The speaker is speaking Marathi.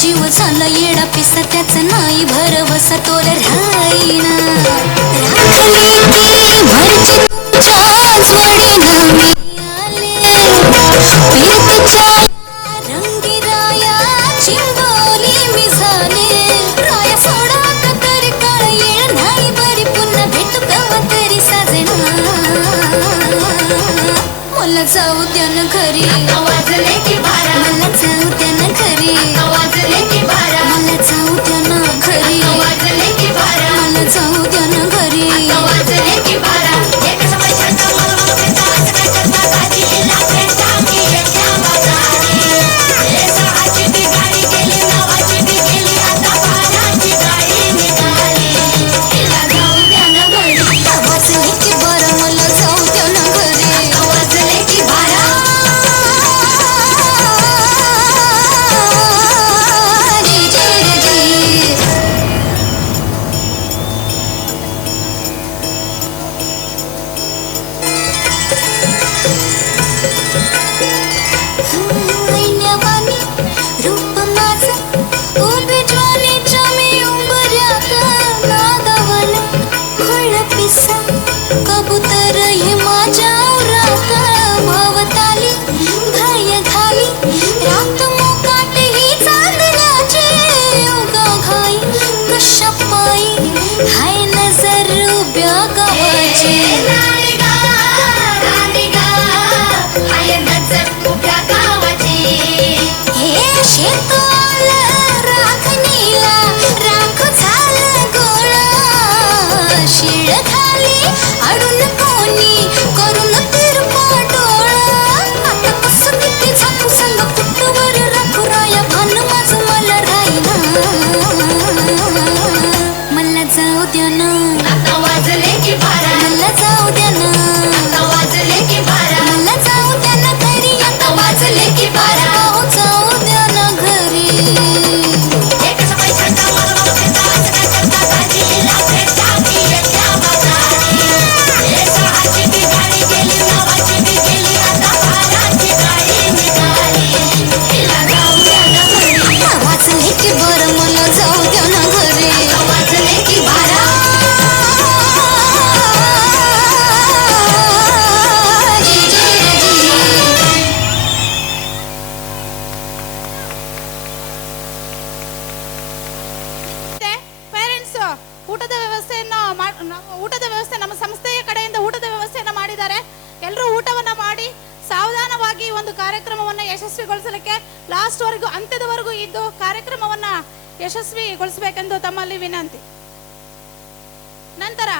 जीव झाला येडा पिसा त्याचा नाही भरवसा तोल राहीना राखली ती भरची तुझ्या जोडीनं मी आले फिरतीच्या रंगी राया चिंबोली मी झाले राया सोडा तरी काळ येळ नाही बरी पुन्हा भेटू कवा तरी साजना मला जाऊ द्या ना घरी वाजले की बारा मला जाऊ द्या ना घरी वाजले की बारा मला जाऊ द्या ना घरी वाजले की बारा मला जाऊ द्या ना घरी वाजले की बारा एक समय छंद मला भेटा काय करता काजी लागेटा की एकट्या बाजारी हे सहाची ती गाडी गेली नावाची ती गेली आता पाण्याची गाडी निघाली तिला जाऊ द्या ना घरी वाजले की बारा मला जाऊ द्या ना घरी वाजले की बारा रूप माझं उभी ज्वालीच्या मी उंबऱ्यात नागावानं खुळ पिसा कबूतर हे माझ्या उरात भवताली घाय घाली रात मोकाट ही चांदण्याची उगा घाई कशा पायी हाय नजर उभ्या गावाची हाय नजर उभ्या गावाची हे शेतोल राखणीला राख झालं गोळा शिळ खाली अडून कोणी करून तिरपाटोळ आता कसं किती झाकू संग पुट्टवर राखू राया भान माझं मला राहिना मला जाऊ द्या ना आता वाजले की बारा मला जाऊ द्या ना आता वाजले की बारा मला जाऊ द्या ना घरी आता वाजले की बारा जाऊ द्या ना घरी एक समय छंद मला भेटा काय करता काजी लागेटा की एकट्या बाजारी हे सहाची ती गाडी गेली नावाची ती गेली आता पाण्याची गाडी निघाली तिला जाऊ द्या ना घरी वाजले की बरं मला जाऊ द्या ना घरी वाजले की बारा ಪೇರೆಂಟ್ಸ್ ಊಟದ ವ್ಯವಸ್ಥೆ ನಮ್ಮ ಸಂಸ್ಥೆಯ ಕಡೆಯಿಂದ ಊಟದ ವ್ಯವಸ್ಥೆಯನ್ನು ಮಾಡಿದ್ದಾರೆ. ಎಲ್ಲರೂ ಊಟವನ್ನ ಮಾಡಿ ಸಾವಧಾನವಾಗಿ ಒಂದು ಕಾರ್ಯಕ್ರಮವನ್ನು ಯಶಸ್ವಿಗೊಳಿಸಲಿಕ್ಕೆ ಲಾಸ್ಟ್ ವರೆಗೂ ಅಂತ್ಯದವರೆಗೂ ಇದ್ದು ಕಾರ್ಯಕ್ರಮವನ್ನ ಯಶಸ್ವಿಗೊಳಿಸಬೇಕೆಂದು ತಮ್ಮಲ್ಲಿ ವಿನಂತಿ. ನಂತರ